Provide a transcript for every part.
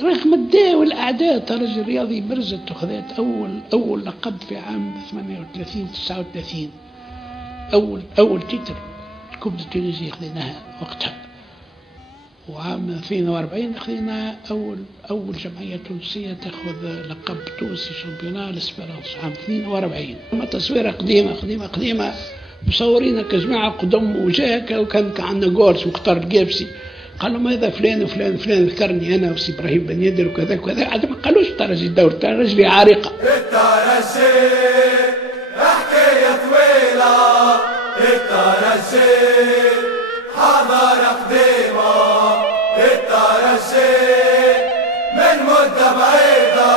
رغم الداء والأعداء ترجي الرياضي برزت وخذت أول لقب في عام 38-39. أول تيتر الكوب دو تونسي خذيناها وقتها. وعام 2040 خذينا أول جمعية تونسية تأخذ لقب تونسي شامبيونال الإسبيرانس عام 42. أما تصويرة قديمة مصورين كجماعة قدم وجاك، وكان عندنا جورس مختار القابسي، قالوا ماذا فلان وفلان وفلان، ذكرني أنا وسي إبراهيم بن يدر وكذا وكذا، عاد ما قالوش ترجي الدور، ترجي عريقة. الترجي حكاية طويلة، الترجي حضارة قديمة، الترجي من مدة بعيدة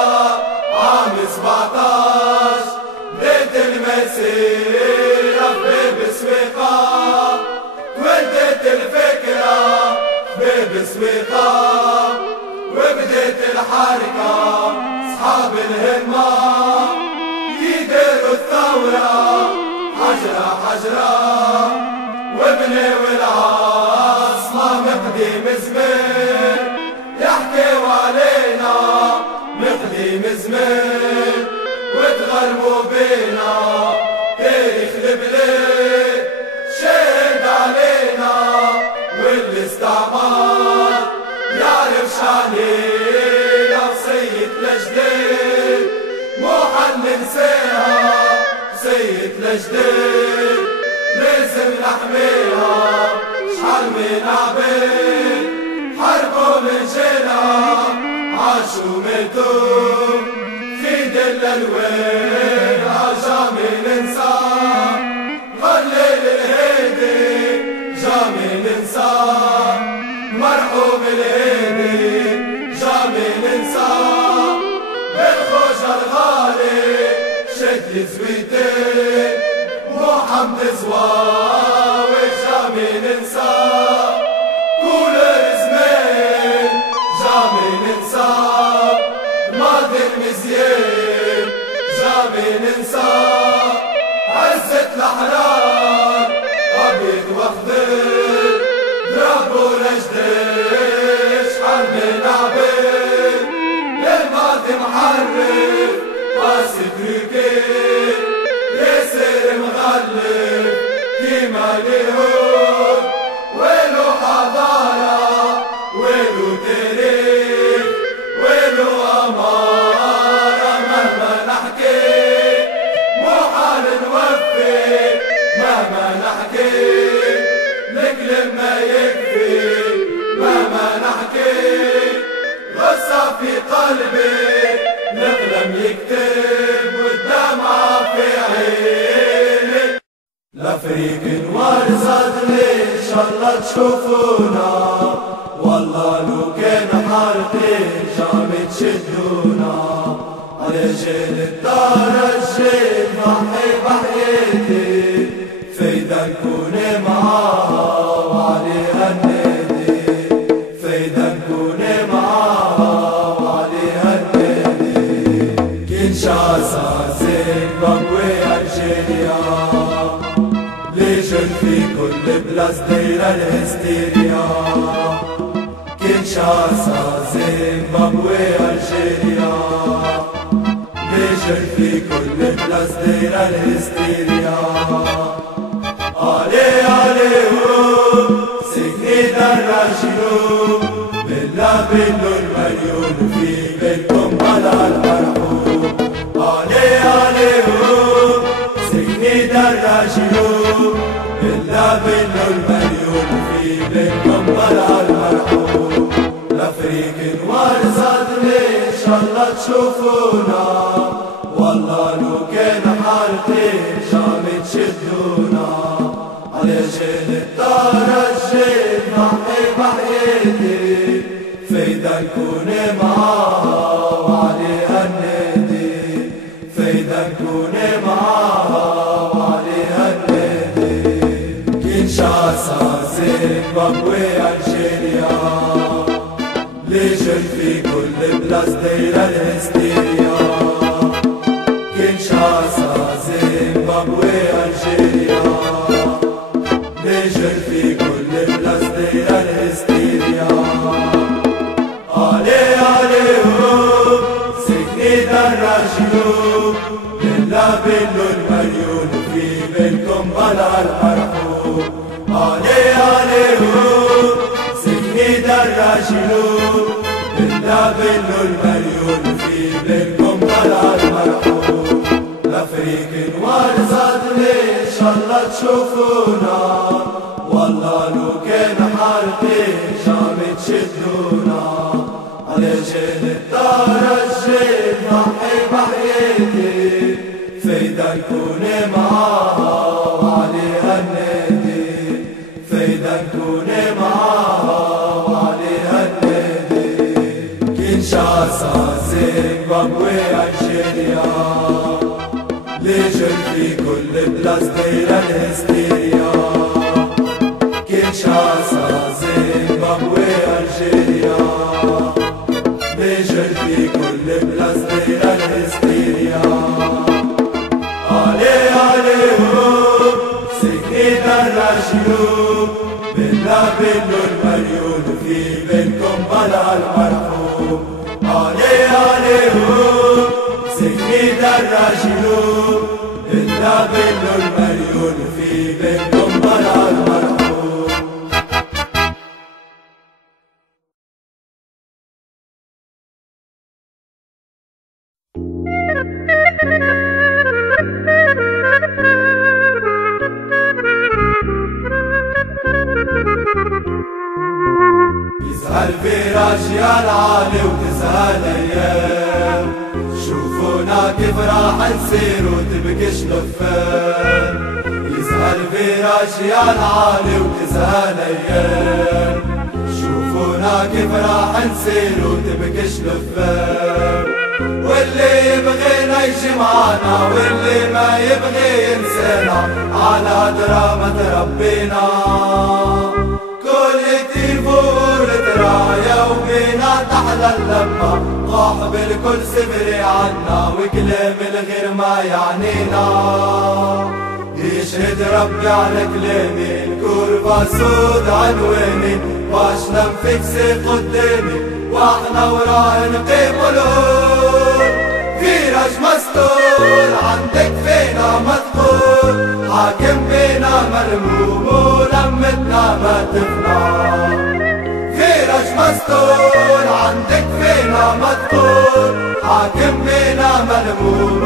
عام 17 بديت المسيرة في باب سويقة، ولدت الفكرة في باب سويقة، وبديت الحركة صحاب الهمة يديروا الثورة حجرة حجرة، وبنيو العاصمة مقديم زمان يحكيو علينا مقديم زمان، وتغرموا بينا تاريخ البلاد شاهد علينا، والاستعمار يعرف شعنينا وصية الأجداد، مو حل ننساها وصية الأجداد، لازم نحميها شحال من عباد حربوا من جيلها عاشوا ماتوا في دل الألوان عجامي ننسى، خلي الهادي جامي ننسى، مرحوم الهادي جامي ننسى، بالخوجة الغالي شد زويتين وحمد زواوي جامي ننسى، كل زمان جامي ننسى، ماضي المزيان جامي ننسى، عزة الأحرار أبيض وأخضر ضربوا الأجداد شحال من عباد، للماضي محرف قاسي تركي ياسر مغلب كيما اليهود، ويلو حضارة ويلو تاريخ ويلو أمارة، مهما نحكي مو حال نوفي، مهما نحكي الكلام ما يكفي، مهما نحكي غصة في قلبي القلم يكتب والدمعة في عيني، الأفريق نوار صدري إن شاء الله تشوفونا، والله لو كان حارتي جامي تشدونا، على جيل الترجي نضحي بحياتي، فايدة نكون معاها وعليها النادي، فايدة نكون معاها وعليها النادي، كينشاسا زيمبابوي ألجيريا، ليجن في كل بلاص دايرة الهستيريا، كينشاسا زيمبابوي ألجيريا، ليجن في كل بلاص دايرة الهستيريا، علي علي سكني دراجلو بالله بنو المليون في بينكم على المرحوم، علي علي سكني دراجلو بالله بنو المليون في بينكم على المرحوم، الأفريق نوار صدري إن شاء الله تشوفونا، والله لو كان حالتي جامي تشدونا، على جيل الترجي نضحي بحياتي، فايدة نكون معاها وعليها النادي، فايدة نكون معاها وعليها النادي، كينشاسا زيمبابوي ألجيريا، ليجن في كل بلاص دايرة الهستيريا، كينشاسا زيمبابوي ألجيريا، ليجن في كل بلاص دايرة الهستيريا، علي علي الراجلون إلا بنو المليون في بينكم طلع المرحوم. أفريق وارزادني إن شاء الله تشوفونا، والله لو كان حارقين شام تشدونا. على جيل الدار الجيل ضحي بحياتي، فايدة نكون معاها وعليها النادي، فايدة نكون معاها وعليها النادي. كينشاسا زيمبابوي ألجيريا، ليجن في كل بلاص دايرة الهستيريا. كينشاسا زيمبابوي ألجيريا، ليجن في كل بلاص دايرة الهستيريا. علي عليهم سكيت الراجلون، بالله بنو المليون في بينكم بلا المرحوم. علي عليهم سكيت الراجلون، بالله بنو المليون في بينكم بلا المرحوم. يزهى الفراش يا العالي وتزهى الايام، شوفونا كيف راح نسير وتبكي شلفان. يزهى الفراش يا العالي وتزهى الايام، شوفونا كيف راح نسير وتبكي شلفان. واللي يبغينا يجي معانا واللي ما يبغي ينسانا، على دراما ربنا كوليتيفو ترايا وبينا تحلى اللمة. طاح بالكل سبري عنا وكلام الغير ما يعنينا، يشهد ربي على كلامي الكوربة سود عنواني، باش ننفكسي قدامي واحنا وراه نقيم الهول. فراش مستور عندك فينا مذكور، حاكم بينا ملموم ولمتنا ما تفنى. فراش مستور عندك فينا مذكور، حاكم بينا ملموم